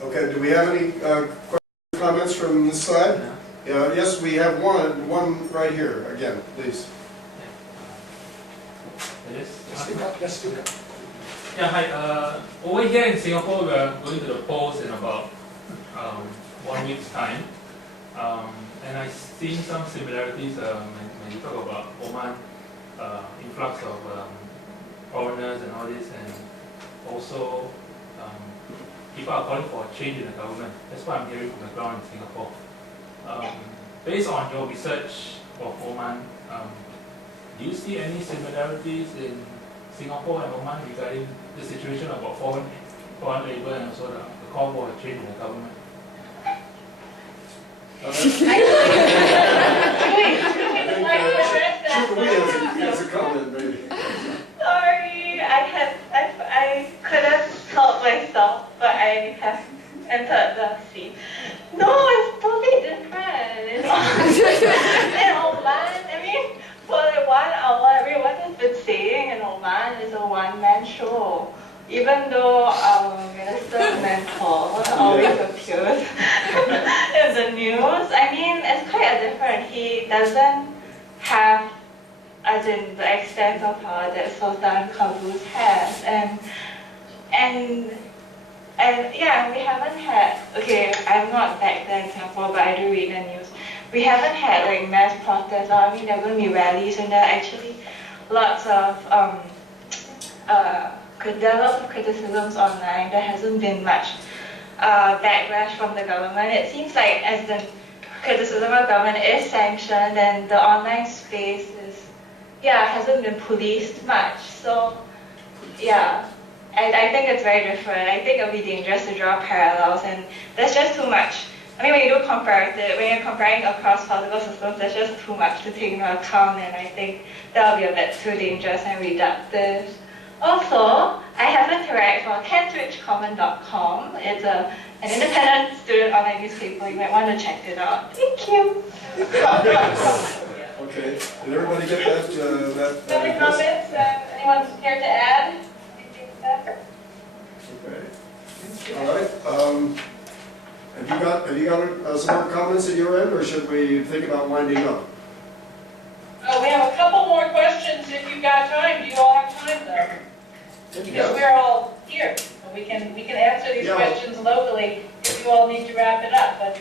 Okay, do we have any comments from this side? Yeah, yes, we have one right here, again, please. Just speak up. Yeah, hi. Over here in Singapore, we are going to the polls in about 1 week's time. And I've seen some similarities when you talk about Oman, influx of foreigners and all this, and also people are calling for a change in the government. That's what I'm hearing from the ground in Singapore. Based on your research of Oman, do you see any similarities in Singapore and Oman regarding the situation about foreign labor and also the call for a change in the government? As a comment, maybe. Sorry, I couldn't help myself, but I have entered the scene. No, it's totally different. In Oman, I mean, for like 1 hour, everyone has been saying in Oman is a one-man show. Even though our minister mentor always appears in the news, I mean, it's quite a different. He doesn't have, as in the extent of power that Sultan Qaboos has, and yeah, we haven't had. Okay, I'm not back there in Singapore, but I do read the news. We haven't had like mass protests. I mean, there are going to be rallies, and there are actually lots of there are lots of criticisms online. There hasn't been much backlash from the government. It seems like as the criticism of government is sanctioned, and the online space is, hasn't been policed much. So, yeah, I think it's very different. I think it'll be dangerous to draw parallels, and there's just too much. I mean, when you do comparative, when you're comparing across political systems, there's just too much to take into account, and I think that'll be a bit too dangerous and reductive. Also, I have a direct for kentridgecommon.com. It's an independent student online newspaper. You might want to check it out. Thank you. Okay, did everybody get that? Other comments? Anyone here to add? Anything to that? Okay. All right. Have you got some more comments at your end, or should we think about winding up? We have a couple more questions if you've got time. Do you all have time though? Because we're all here. So we can answer these questions locally if you all need to wrap it up. But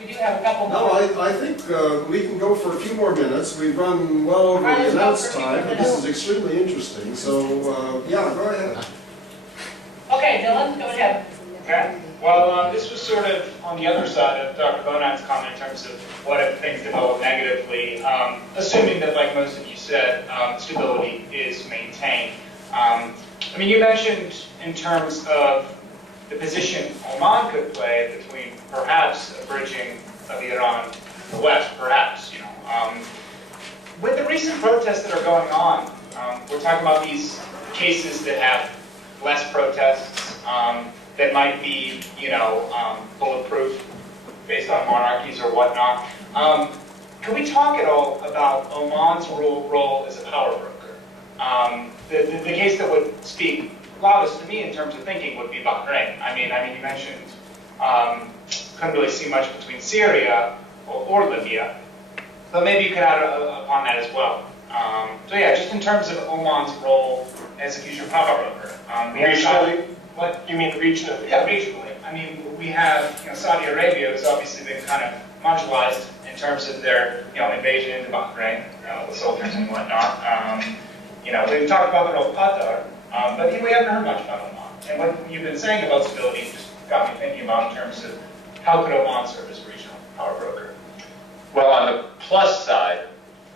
we do have a couple more. No, I think we can go for a few more minutes. We've run well over the announced time, and this is extremely interesting. So, yeah, go ahead. Okay, Dylan, go ahead. Okay. Well, this was sort of on the other side of Dr. Bonan's comment in terms of what if things develop negatively, assuming that, like most of you said, stability is maintained. I mean, you mentioned in terms of the position Oman could play between perhaps a bridging of Iran to the West, perhaps, you know. With the recent protests that are going on, we're talking about these cases that have less protests, that might be, you know, bulletproof based on monarchies or whatnot. Can we talk at all about Oman's role as a power broker? The case that would speak loudest to me in terms of thinking would be Bahrain. I mean, you mentioned couldn't really see much between Syria or Libya, but maybe you could add upon that as well. So yeah, just in terms of Oman's role as a future power broker. Regionally? What? You mean regionally? Yeah, regionally. I mean, we have, you know, Saudi Arabia has obviously been kind of marginalized in terms of their, you know, invasion into Bahrain, with soldiers and whatnot. You know, we've talked about the role of Qatar, but we haven't heard much about Oman. And what you've been saying about stability just got me thinking about in terms of how could Oman serve as a regional power broker? Well, on the plus side,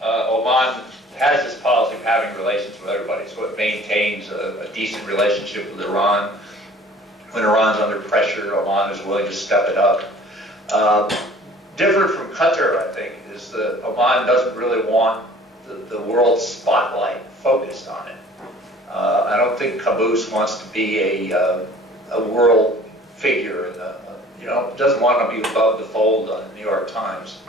Oman has this policy of having relations with everybody, so it maintains a decent relationship with Iran. When Iran's under pressure, Oman is willing to step it up. Different from Qatar, I think, is that Oman doesn't really want the world spotlight focused on it. I don't think Qaboos wants to be a world figure, doesn't want to be above the fold on the New York Times.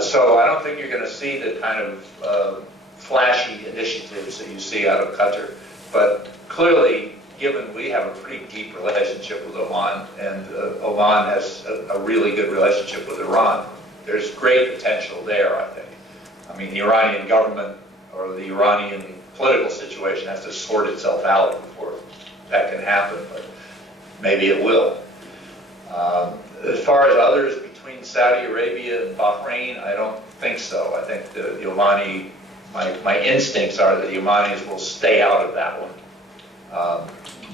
So I don't think you're going to see the kind of flashy initiatives that you see out of Qatar. But clearly, given we have a pretty deep relationship with Oman, and Oman has a really good relationship with Iran, there's great potential there, I think. I mean, the Iranian government or the Iranian political situation has to sort itself out before that can happen, but maybe it will. As far as others between Saudi Arabia and Bahrain, I don't think so. I think the Omani, my instincts are that the Omanis will stay out of that one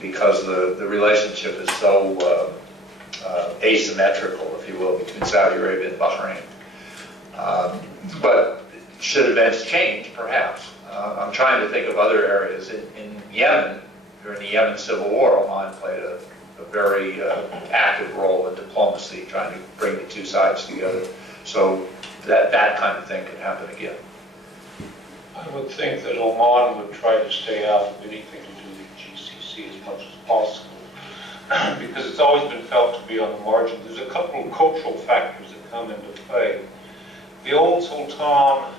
because the relationship is so asymmetrical, if you will, between Saudi Arabia and Bahrain. But should events change, perhaps. I'm trying to think of other areas. In Yemen, during the Yemen civil war, Oman played a very active role in diplomacy, trying to bring the two sides together. So that kind of thing could happen again. I would think that Oman would try to stay out of anything to do with GCC as much as possible, because it's always been felt to be on the margin. There's a couple of cultural factors that come into play. The old Sultan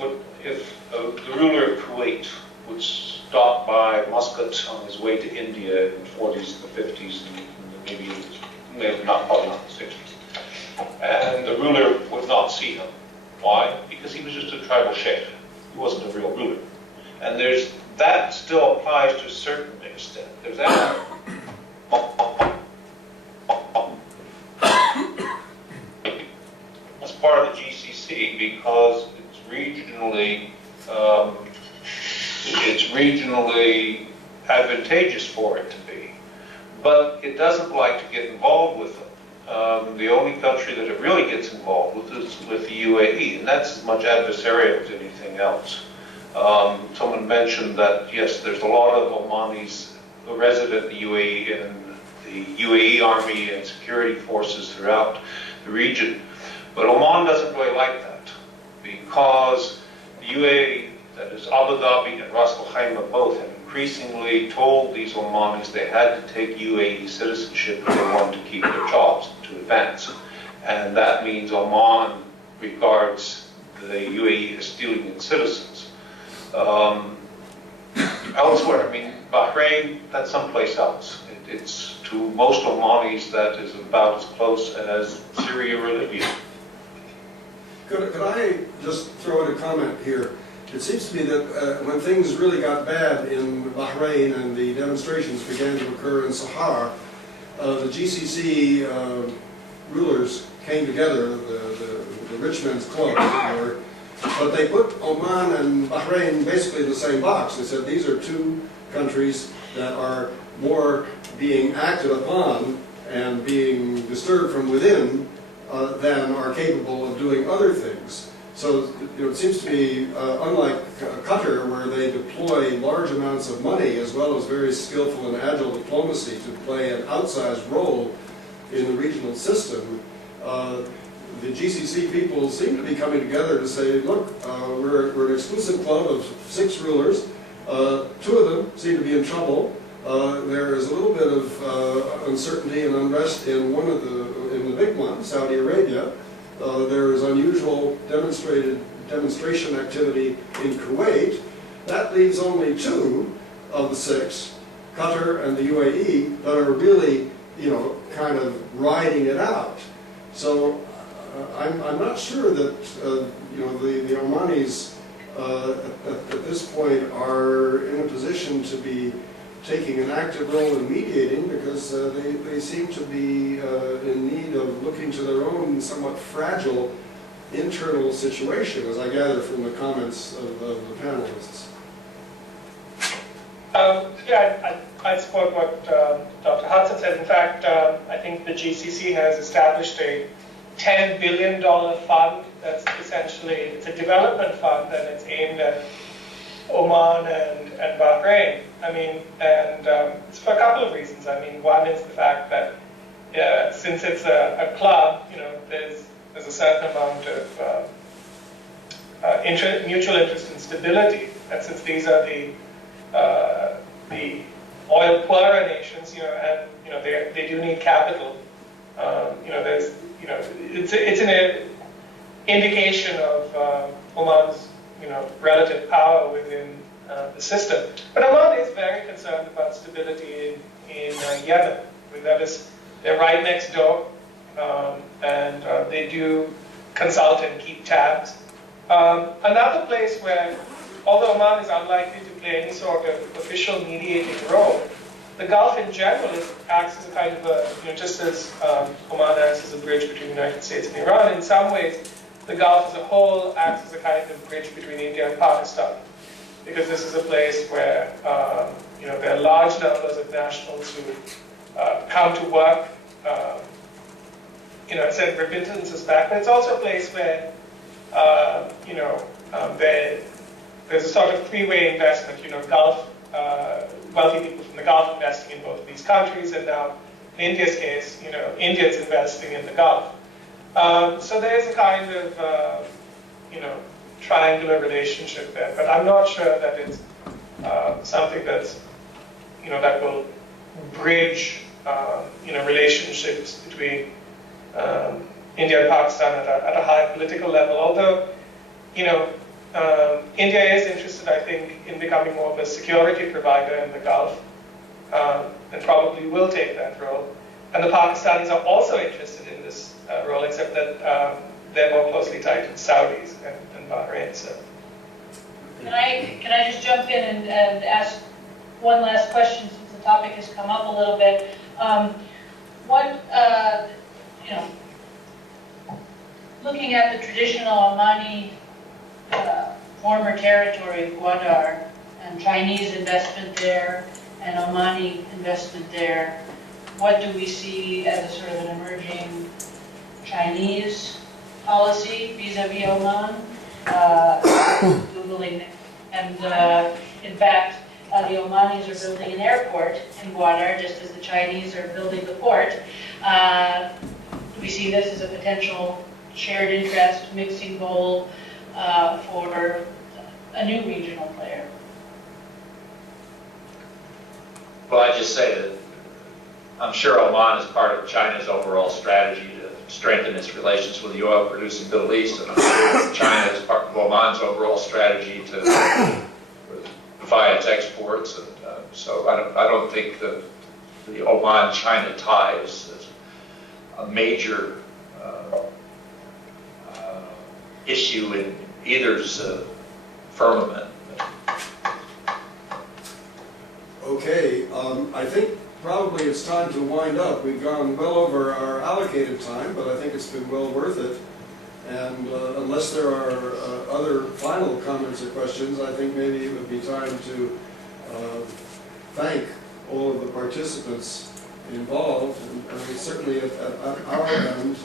would, if the ruler of Kuwait would stop by Muscat on his way to India in the 40s, the 50s, and maybe probably not the 60s, and the ruler would not see him. Why? Because he was just a tribal sheikh. He wasn't a real ruler. And that still applies to a certain extent. There's that. As part of the GCC, because it's regionally advantageous for it to be. But it doesn't like to get involved with them. The only country that it really gets involved with is with the UAE, and that's as much adversarial as anything else. Someone mentioned that, yes, there's a lot of Omanis resident in the UAE and the UAE army and security forces throughout the region. But Oman doesn't really like that, because the UAE, that is Abu Dhabi and Ras Al Khaimah, both have increasingly told these Omanis they had to take UAE citizenship if they wanted to keep their jobs, to advance. And that means Oman regards the UAE as stealing its citizens. Elsewhere, I mean, Bahrain, that's someplace else. It's to most Omanis that is about as close as Syria or Libya. Could I just throw in a comment here? It seems to me that when things really got bad in Bahrain and the demonstrations began to occur in Sahara, the GCC rulers came together, the rich men's club, as it were, but they put Oman and Bahrain basically in the same box. They said these are two countries that are more being acted upon and being disturbed from within than are capable of doing other things. So it seems to me, unlike Qatar, where they deploy large amounts of money as well as very skillful and agile diplomacy to play an outsized role in the regional system, the GCC people seem to be coming together to say, look, we're an exclusive club of 6 rulers. 2 of them seem to be in trouble. There is a little bit of uncertainty and unrest in in the big one, Saudi Arabia. There is unusual demonstration activity in Kuwait. That leaves only 2 of the 6, Qatar and the UAE, that are really, kind of riding it out. So I'm not sure that the Omanis at this point are in a position to be taking an active role in mediating, because they seem to be in need of looking to their own somewhat fragile internal situation, as I gather from the comments of the panelists. I support what Dr. Hudson said. In fact, I think the GCC has established a $10 billion fund that's essentially, it's a development fund, and it's aimed at Oman and Bahrain. I mean, and it's for a couple of reasons. I mean, one is the fact that since it's a club, there's a certain amount of mutual interest and stability. And since these are the oil poorer nations, and they do need capital. It's an indication of Oman's relative power within the system. But Oman is very concerned about stability in Yemen. They're right next door, and they do consult and keep tabs. Another place where, although Oman is unlikely to play any sort of official mediating role, the Gulf in general acts as a kind of just as Oman acts as a bridge between the United States and Iran, in some ways, the Gulf as a whole acts as a kind of bridge between India and Pakistan. Because this is a place where, there are large numbers of nationals who come to work, send remittances back, but it's also a place where, there's a sort of three-way investment, Gulf, wealthy people from the Gulf investing in both of these countries, and now, in India's case, Indians investing in the Gulf. So there's a kind of, triangular relationship there, but I'm not sure that it's something that's, that will bridge, relationships between India and Pakistan at a high political level. Although, India is interested, I think, in becoming more of a security provider in the Gulf, and probably will take that role. And the Pakistanis are also interested in this role, except that they're more closely tied to the Saudis and Bahrain. So. Can I just jump in and ask one last question, since the topic has come up a little bit? Looking at the traditional Omani former territory of Gwadar, and Chinese investment there, and Omani investment there, what do we see as a sort of an emerging Chinese policy vis-a-vis Oman? Googling, and in fact, the Omanis are building an airport in Gwadar, just as the Chinese are building the port. We see this as a potential shared interest, mixing bowl for a new regional player. Well, I just say that I'm sure Oman is part of China's overall strategy to strengthen its relations with the oil-producing Middle East, and I'm sure China is part of Oman's overall strategy to via its exports. And so I don't think the Oman-China ties is a major issue in either's firmament. Okay, I think probably it's time to wind up. We've gone well over our allocated time, but I think it's been well worth it. And unless there are other final comments or questions, I think maybe it would be time to thank all of the participants involved. And certainly at our end,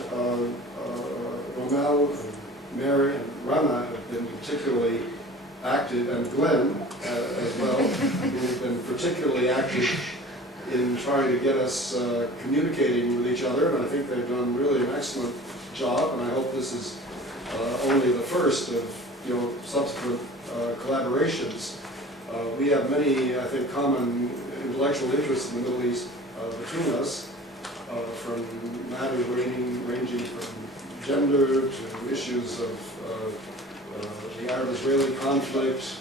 Ronald, Mary, and Rana have been particularly active, and Glenn as well, who have been particularly active in trying to get us communicating with each other, and I think they've done really an excellent job, and I hope this is only the first of subsequent collaborations. We have many, I think, common intellectual interests in the Middle East between us, from matters ranging from gender to issues of the Arab-Israeli conflict,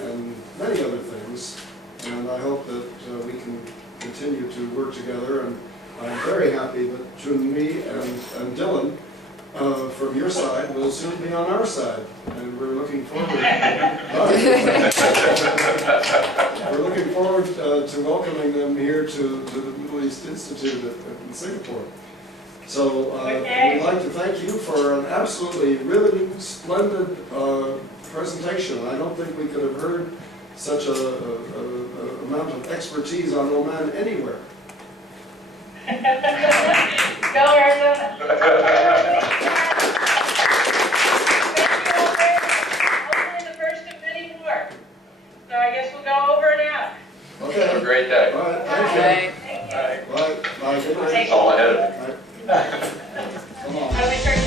and many other things. And I hope that we can continue to work together. And I'm very happy that Junmi and Dylan, from your side, will soon be on our side. And we're looking forward. We're looking forward to welcoming them here to the Middle East Institute in Singapore. So we'd like to thank you for an absolutely riveting, splendid presentation. I don't think we could have heard such a amount of expertise on Oman anywhere. Go, Arizona. Hopefully the first of many more. So I guess we'll go over and out. Okay. Have a great day. All right. Thank you. Thank you. Bye. Bye. Bye, good night. Thank That's all I had. Bye. Come on. How do we start